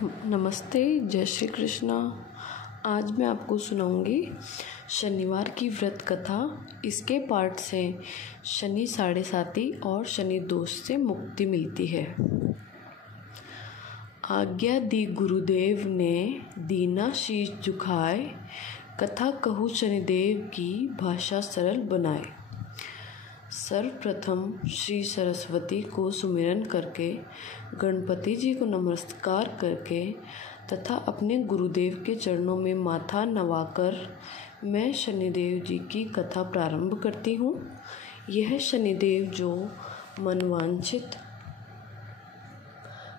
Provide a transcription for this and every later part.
नमस्ते, जय श्री कृष्णा। आज मैं आपको सुनाऊंगी शनिवार की व्रत कथा। इसके पाठ से शनि साढ़े साती और शनि दोष से मुक्ति मिलती है। आज्ञा दी गुरुदेव ने, दीना शीश झुकाए, कथा कहूँ शनिदेव की, भाषा सरल बनाए। सर्वप्रथम श्री सरस्वती को सुमिरन करके, गणपति जी को नमस्कार करके तथा अपने गुरुदेव के चरणों में माथा नवाकर मैं शनिदेव जी की कथा प्रारंभ करती हूँ। यह शनिदेव जो मनवांछित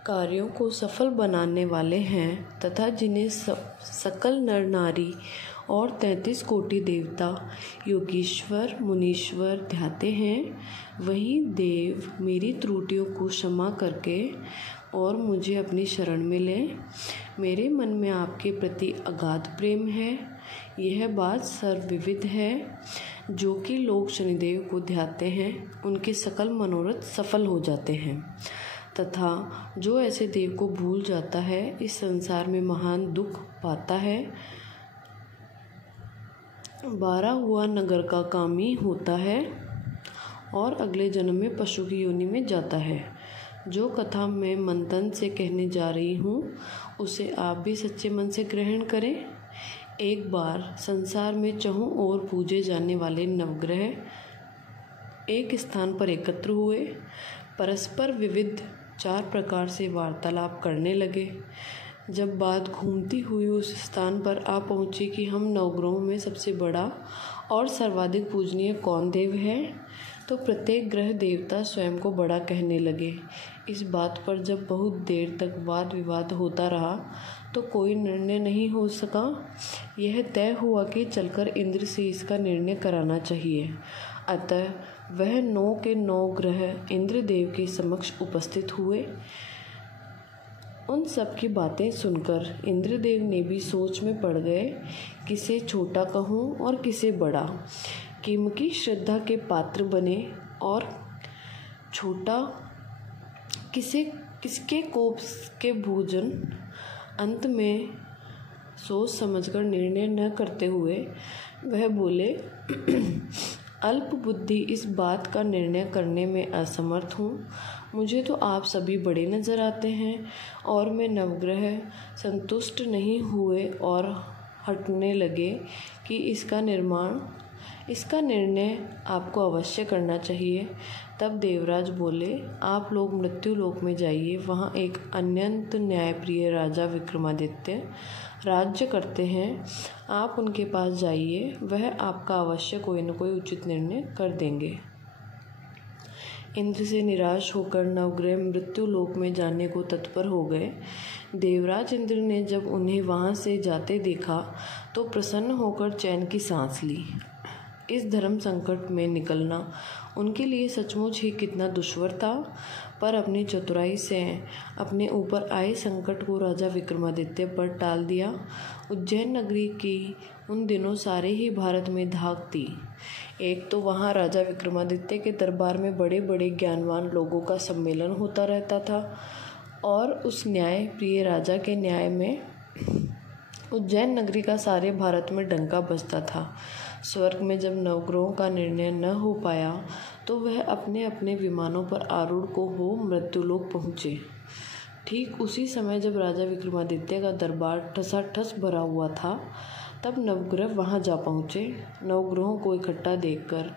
कार्यों को सफल बनाने वाले हैं तथा जिन्हें सकल नर नारी और 33 कोटि देवता योगीश्वर मुनीश्वर ध्याते हैं, वही देव मेरी त्रुटियों को क्षमा करके और मुझे अपनी शरण में लें। मेरे मन में आपके प्रति अगाध प्रेम है। यह बात सर्वविदित है। जो कि लोग शनिदेव को ध्याते हैं उनके सकल मनोरथ सफल हो जाते हैं, तथा जो ऐसे देव को भूल जाता है इस संसार में महान दुख पाता है। 12 हुआ नगर का कामी होता है और अगले जन्म में पशु की योनि में जाता है। जो कथा मैं मंथन से कहने जा रही हूँ उसे आप भी सच्चे मन से ग्रहण करें। एक बार संसार में चहुं ओर पूजे जाने वाले नवग्रह एक स्थान पर एकत्र हुए, परस्पर विविध 4 प्रकार से वार्तालाप करने लगे। जब बात घूमती हुई उस स्थान पर आ पहुंची कि हम नवग्रहों में सबसे बड़ा और सर्वाधिक पूजनीय कौन देव है, तो प्रत्येक ग्रह देवता स्वयं को बड़ा कहने लगे। इस बात पर जब बहुत देर तक वाद विवाद होता रहा तो कोई निर्णय नहीं हो सका। यह तय हुआ कि चलकर इंद्र से इसका निर्णय कराना चाहिए। अतः वह 9 के 9 ग्रह इंद्रदेव के समक्ष उपस्थित हुए। उन सब की बातें सुनकर इंद्रदेव ने भी सोच में पड़ गए, किसे छोटा कहूँ और किसे बड़ा, किमकी श्रद्धा के पात्र बने और छोटा किसके कोप के भोजन। अंत में सोच समझकर निर्णय न करते हुए वह बोले, अल्प बुद्धि इस बात का निर्णय करने में असमर्थ हूँ। मुझे तो आप सभी बड़े नज़र आते हैं और मैं नवग्रह संतुष्ट नहीं हुए और हटने लगे कि इसका निर्णय आपको अवश्य करना चाहिए। तब देवराज बोले, आप लोग मृत्यु लोक में जाइए। वहाँ एक अत्यंत न्यायप्रिय राजा विक्रमादित्य राज्य करते हैं। आप उनके पास जाइए, वह आपका अवश्य कोई न कोई उचित निर्णय कर देंगे। इंद्र से निराश होकर नवग्रह मृत्यु लोक में जाने को तत्पर हो गए। देवराज इंद्र ने जब उन्हें वहां से जाते देखा तो प्रसन्न होकर चैन की सांस ली। इस धर्म संकट में निकलना उनके लिए सचमुच ही कितना दुश्वार था, पर अपनी चतुराई से अपने ऊपर आए संकट को राजा विक्रमादित्य पर टाल दिया। उज्जैन नगरी की उन दिनों सारे ही भारत में धाक थी। एक तो वहाँ राजा विक्रमादित्य के दरबार में बड़े बड़े ज्ञानवान लोगों का सम्मेलन होता रहता था और उस न्याय प्रिय राजा के न्याय में उज्जैन नगरी का सारे भारत में डंका बजता था। स्वर्ग में जब नवग्रहों का निर्णय न हो पाया तो वह अपने अपने विमानों पर आरूढ़ को हो मृत्युलोक पहुँचे। ठीक उसी समय जब राजा विक्रमादित्य का दरबार ठसाठस भरा हुआ था, तब नवग्रह वहां जा पहुँचे। नवग्रहों को इकट्ठा देखकर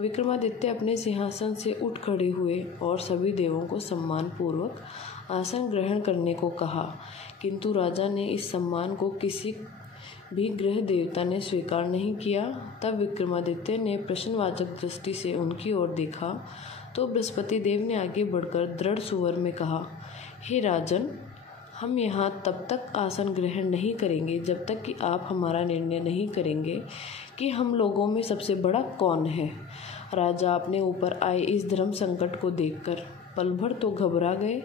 विक्रमादित्य अपने सिंहासन से उठ खड़े हुए और सभी देवों को सम्मान पूर्वक आसन ग्रहण करने को कहा, किंतु राजा ने इस सम्मान को किसी भी ग्रह देवता ने स्वीकार नहीं किया। तब विक्रमादित्य ने प्रश्नवाचक दृष्टि से उनकी ओर देखा तो बृहस्पति देव ने आगे बढ़कर दृढ़ स्वर में कहा, हे राजन, हम यहाँ तब तक आसन ग्रहण नहीं करेंगे जब तक कि आप हमारा निर्णय नहीं करेंगे कि हम लोगों में सबसे बड़ा कौन है। राजा अपने ऊपर आए इस धर्म संकट को देखकर पल भर तो घबरा गए,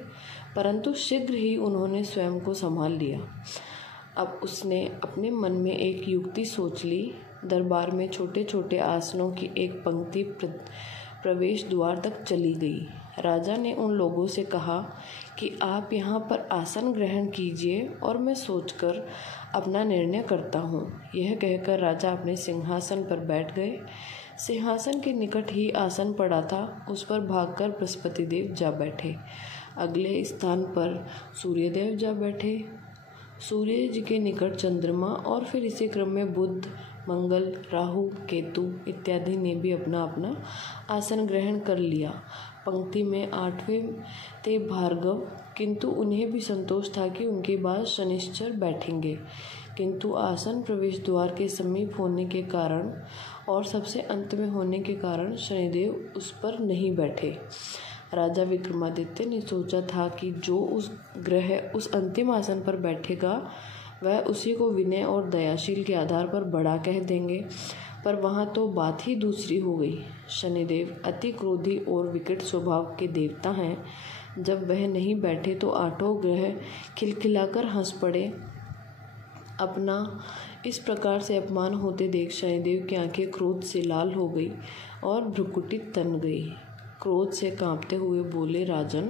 परंतु शीघ्र ही उन्होंने स्वयं को संभाल लिया। अब उसने अपने मन में एक युक्ति सोच ली। दरबार में छोटे छोटे आसनों की एक पंक्ति प्रवेश द्वार तक चली गई। राजा ने उन लोगों से कहा कि आप यहाँ पर आसन ग्रहण कीजिए और मैं सोचकर अपना निर्णय करता हूँ। यह कहकर राजा अपने सिंहासन पर बैठ गए। सिंहासन के निकट ही आसन पड़ा था, उस पर भागकर बृहस्पति देव जा बैठे। अगले स्थान पर सूर्यदेव जा बैठे। सूर्य जी के निकट चंद्रमा और फिर इसी क्रम में बुध, मंगल, राहु, केतु इत्यादि ने भी अपना अपना आसन ग्रहण कर लिया। पंक्ति में 8वें थे भार्गव, किंतु उन्हें भी संतोष था कि उनके बाद शनिश्चर बैठेंगे, किंतु आसन प्रवेश द्वार के समीप होने के कारण और सबसे अंत में होने के कारण शनिदेव उस पर नहीं बैठे। राजा विक्रमादित्य ने सोचा था कि जो उस ग्रह उस अंतिम आसन पर बैठेगा वह उसी को विनय और दयाशील के आधार पर बड़ा कह देंगे, पर वहाँ तो बात ही दूसरी हो गई। शनिदेव अति क्रोधी और विकट स्वभाव के देवता हैं। जब वह नहीं बैठे तो 8 ग्रह खिलखिलाकर हंस पड़े। अपना इस प्रकार से अपमान होते देख शनिदेव की आंखें क्रोध से लाल हो गई और भ्रुकुटी तन गई। क्रोध से कांपते हुए बोले, राजन,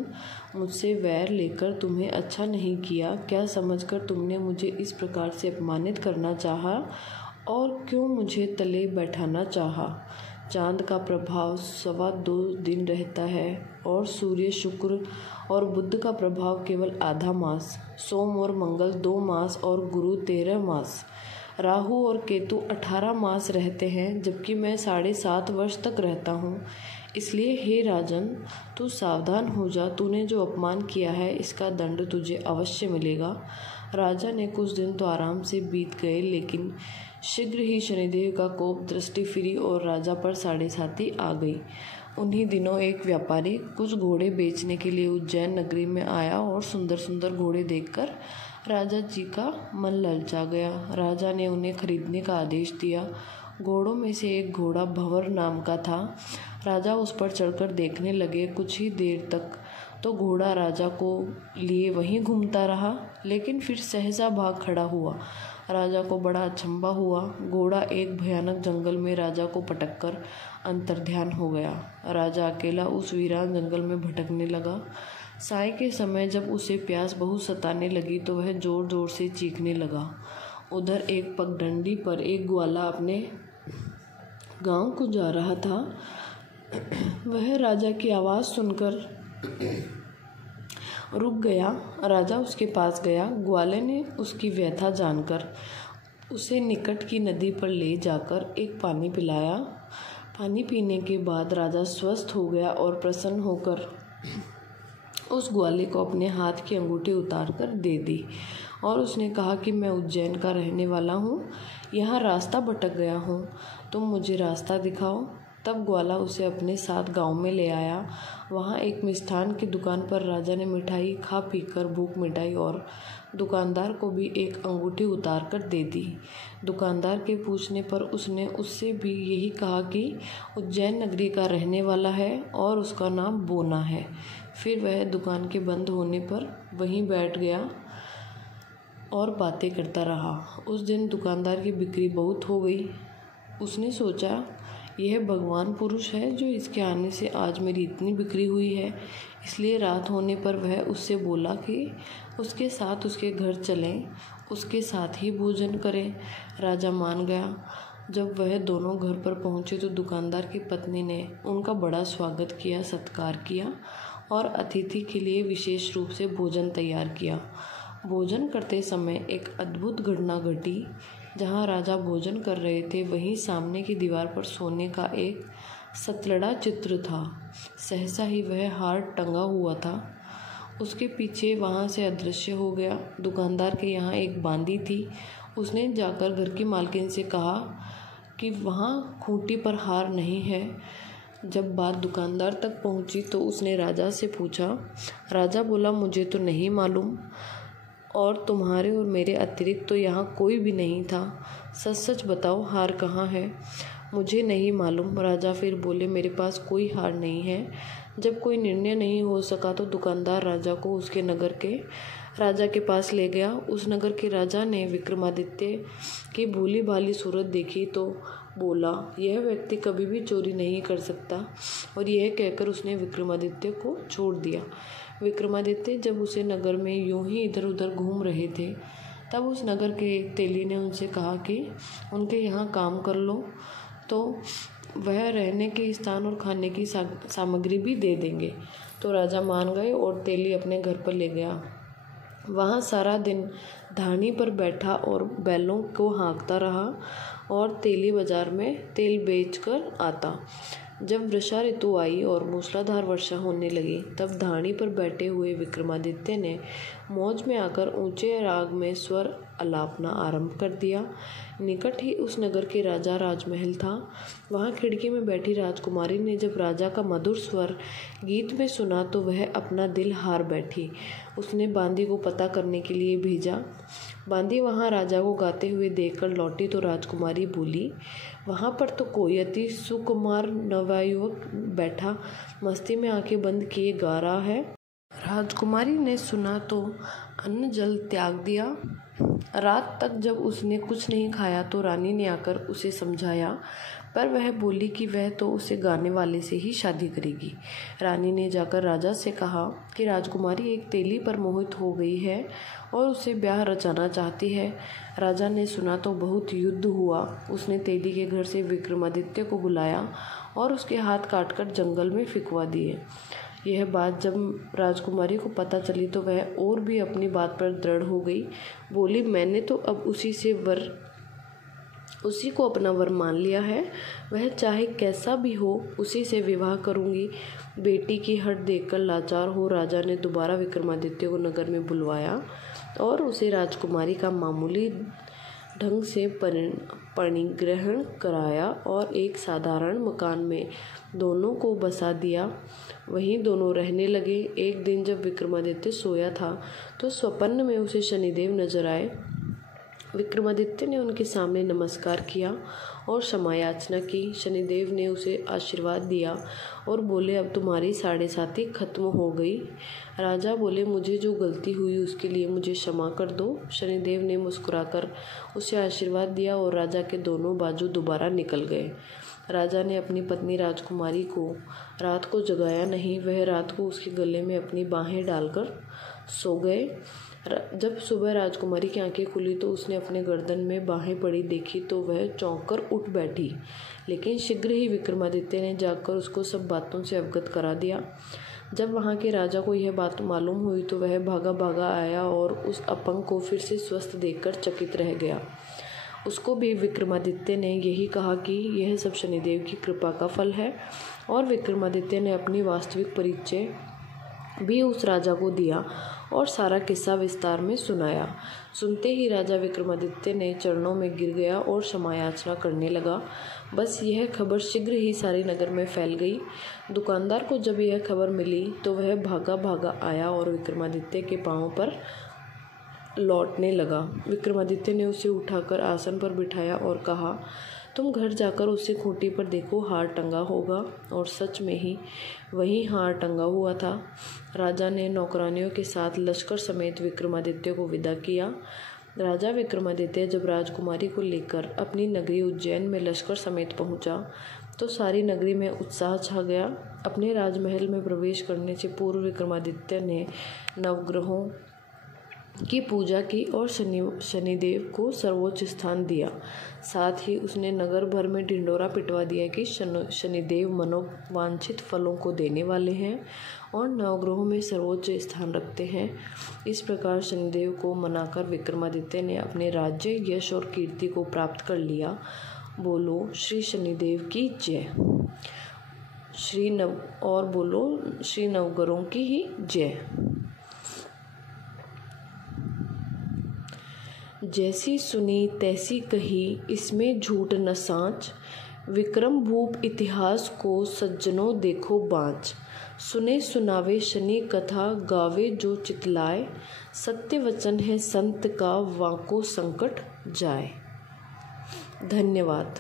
मुझसे वैर लेकर तुम्हें अच्छा नहीं किया। क्या समझकर तुमने मुझे इस प्रकार से अपमानित करना चाहा और क्यों मुझे तले बैठाना चाहा? चांद का प्रभाव 2.25 दिन रहता है और सूर्य, शुक्र और बुध का प्रभाव केवल आधा मास, सोम और मंगल 2 मास और गुरु 13 मास, राहु और केतु 18 मास रहते हैं, जबकि मैं 7.5 वर्ष तक रहता हूँ। इसलिए हे राजन, तू सावधान हो जा। तूने जो अपमान किया है इसका दंड तुझे अवश्य मिलेगा। राजा ने कुछ दिन तो आराम से बीत गए, लेकिन शीघ्र ही शनिदेव का कोप दृष्टि फिरी और राजा पर 7.5 आ गई। उन्हीं दिनों एक व्यापारी कुछ घोड़े बेचने के लिए उज्जैन नगरी में आया और सुंदर सुंदर घोड़े देखकर राजा जी का मन ललचा गया। राजा ने उन्हें खरीदने का आदेश दिया। घोड़ों में से एक घोड़ा भंवर नाम का था। राजा उस पर चढ़कर देखने लगे। कुछ ही देर तक तो घोड़ा राजा को लिए वहीं घूमता रहा, लेकिन फिर सहसा भाग खड़ा हुआ। राजा को बड़ा अचंभा हुआ। घोड़ा एक भयानक जंगल में राजा को पटककर अंतर्ध्यान हो गया। राजा अकेला उस वीरान जंगल में भटकने लगा। साय के समय जब उसे प्यास बहुत सताने लगी तो वह जोर जोर से चीखने लगा। उधर एक पगडंडी पर एक ग्वाला अपने गांव को जा रहा था। वह राजा की आवाज़ सुनकर रुक गया। राजा उसके पास गया। ग्वाले ने उसकी व्यथा जानकर उसे निकट की नदी पर ले जाकर एक पानी पिलाया। पानी पीने के बाद राजा स्वस्थ हो गया और प्रसन्न होकर उस ग्वाले को अपने हाथ की अंगूठी उतार कर दे दी और उसने कहा कि मैं उज्जैन का रहने वाला हूँ, यहाँ रास्ता भटक गया हूँ, तुम मुझे रास्ता दिखाओ। तब ग्वाला उसे अपने साथ गांव में ले आया। वहाँ एक मिष्ठान की दुकान पर राजा ने मिठाई खा पीकर भूख मिटाई और दुकानदार को भी एक अंगूठी उतार कर दे दी। दुकानदार के पूछने पर उसने उससे भी यही कहा कि उज्जैन नगरी का रहने वाला है और उसका नाम बोना है। फिर वह दुकान के बंद होने पर वहीं बैठ गया और बातें करता रहा। उस दिन दुकानदार की बिक्री बहुत हो गई। उसने सोचा, यह भगवान पुरुष है जो इसके आने से आज मेरी इतनी बिक्री हुई है। इसलिए रात होने पर वह उससे बोला कि उसके साथ उसके घर चलें, उसके साथ ही भोजन करें। राजा मान गया। जब वह दोनों घर पर पहुँचे तो दुकानदार की पत्नी ने उनका बड़ा स्वागत किया, सत्कार किया और अतिथि के लिए विशेष रूप से भोजन तैयार किया। भोजन करते समय एक अद्भुत घटना घटी। जहाँ राजा भोजन कर रहे थे वहीं सामने की दीवार पर सोने का एक सतलड़ा चित्र था। सहसा ही वह हार टंगा हुआ था, उसके पीछे वहाँ से अदृश्य हो गया। दुकानदार के यहाँ एक बांदी थी। उसने जाकर घर की मालकिन से कहा कि वहाँ खूंटी पर हार नहीं है। जब बात दुकानदार तक पहुँची तो उसने राजा से पूछा। राजा बोला, मुझे तो नहीं मालूम और तुम्हारे और मेरे अतिरिक्त तो यहाँ कोई भी नहीं था। सच सच बताओ, हार कहाँ है? मुझे नहीं मालूम। राजा फिर बोले, मेरे पास कोई हार नहीं है। जब कोई निर्णय नहीं हो सका तो दुकानदार राजा को उसके नगर के राजा के पास ले गया। उस नगर के राजा ने विक्रमादित्य की भोली भाली सूरत देखी तो बोला, यह व्यक्ति कभी भी चोरी नहीं कर सकता, और यह कहकर उसने विक्रमादित्य को छोड़ दिया। विक्रमादित्य जब उसे नगर में यूं ही इधर उधर घूम रहे थे, तब उस नगर के एक तेली ने उनसे कहा कि उनके यहाँ काम कर लो, तो वह रहने के स्थान और खाने की सामग्री भी दे देंगे। तो राजा मान गए और तेली अपने घर पर ले गया। वहाँ सारा दिन धानी पर बैठा और बैलों को हाँकता रहा, और तेली बाजार में तेल बेचकर आता। जब वर्षा ऋतु आई और मूसलाधार वर्षा होने लगी, तब धानी पर बैठे हुए विक्रमादित्य ने मौज में आकर ऊंचे राग में स्वर अलापना आरंभ कर दिया। निकट ही उस नगर के राजा राजमहल था। वहाँ खिड़की में बैठी राजकुमारी ने जब राजा का मधुर स्वर गीत में सुना तो वह अपना दिल हार बैठी। उसने बांदी को पता करने के लिए भेजा। बांदी वहाँ राजा को गाते हुए देखकर लौटी तो राजकुमारी बोली, वहाँ पर तो कोई अति सुकुमार नवयुवक बैठा मस्ती में आंखें बंद किए गा रहा है। राजकुमारी ने सुना तो अन्न जल त्याग दिया। रात तक जब उसने कुछ नहीं खाया तो रानी ने आकर उसे समझाया, पर वह बोली कि वह तो उसे गाने वाले से ही शादी करेगी। रानी ने जाकर राजा से कहा कि राजकुमारी एक तेली पर मोहित हो गई है और उसे ब्याह रचाना चाहती है। राजा ने सुना तो बहुत युद्ध हुआ। उसने तेली के घर से विक्रमादित्य को बुलाया और उसके हाथ काटकर जंगल में फिकवा दिए। यह बात जब राजकुमारी को पता चली तो वह और भी अपनी बात पर दृढ़ हो गई। बोली, मैंने तो अब उसी को अपना वर मान लिया है। वह चाहे कैसा भी हो, उसी से विवाह करूंगी। बेटी की हट देखकर लाचार हो राजा ने दोबारा विक्रमादित्य को नगर में बुलवाया और उसे राजकुमारी का मामूली ढंग से परिग्रहण कराया और एक साधारण मकान में दोनों को बसा दिया। वहीं दोनों रहने लगे। एक दिन जब विक्रमादित्य सोया था तो स्वप्न में उसे शनिदेव नजर आए। विक्रमादित्य ने उनके सामने नमस्कार किया और क्षमा याचना की। शनिदेव ने उसे आशीर्वाद दिया और बोले, अब तुम्हारी साढ़े साती खत्म हो गई। राजा बोले, मुझे जो गलती हुई उसके लिए मुझे क्षमा कर दो। शनिदेव ने मुस्कुराकर उसे आशीर्वाद दिया और राजा के दोनों बाजू दोबारा निकल गए। राजा ने अपनी पत्नी राजकुमारी को रात को जगाया नहीं। वह रात को उसके गले में अपनी बाहें डालकर सो गए। जब सुबह राजकुमारी की आंखें खुली तो उसने अपने गर्दन में बाहें पड़ी देखी तो वह चौंक कर उठ बैठी। लेकिन शीघ्र ही विक्रमादित्य ने जाकर उसको सब बातों से अवगत करा दिया। जब वहाँ के राजा को यह बात मालूम हुई तो वह भागा भागा आया और उस अपंग को फिर से स्वस्थ देखकर चकित रह गया। उसको भी विक्रमादित्य ने यही कहा कि यह सब शनिदेव की कृपा का फल है, और विक्रमादित्य ने अपनी वास्तविक परिचय भी उस राजा को दिया और सारा किस्सा विस्तार में सुनाया। सुनते ही राजा विक्रमादित्य ने चरणों में गिर गया और क्षमा याचना करने लगा। बस यह खबर शीघ्र ही सारे नगर में फैल गई। दुकानदार को जब यह खबर मिली तो वह भागा भागा आया और विक्रमादित्य के पांव पर लौटने लगा। विक्रमादित्य ने उसे उठाकर आसन पर बिठाया और कहा, तुम घर जाकर उससे खूंटी पर देखो, हार टंगा होगा। और सच में ही वही हार टंगा हुआ था। राजा ने नौकरानियों के साथ लश्कर समेत विक्रमादित्य को विदा किया। राजा विक्रमादित्य जब राजकुमारी को लेकर अपनी नगरी उज्जैन में लश्कर समेत पहुंचा तो सारी नगरी में उत्साह छा गया। अपने राजमहल में प्रवेश करने से पूर्व विक्रमादित्य ने नवग्रहों की पूजा की और शनिदेव को सर्वोच्च स्थान दिया। साथ ही उसने नगर भर में ढिंडोरा पिटवा दिया कि शनिदेव मनोवांछित फलों को देने वाले हैं और नवग्रहों में सर्वोच्च स्थान रखते हैं। इस प्रकार शनिदेव को मनाकर विक्रमादित्य ने अपने राज्य, यश और कीर्ति को प्राप्त कर लिया। बोलो श्री शनिदेव की जय। बोलो श्री नवग्रहों की ही जय। जैसी सुनी तैसी कही, इसमें झूठ न सांच। विक्रम भूप इतिहास को सज्जनों देखो बाँच। सुने सुनावे शनि कथा, गावे जो चितलाए। सत्य वचन है संत का, वाको संकट जाए। धन्यवाद।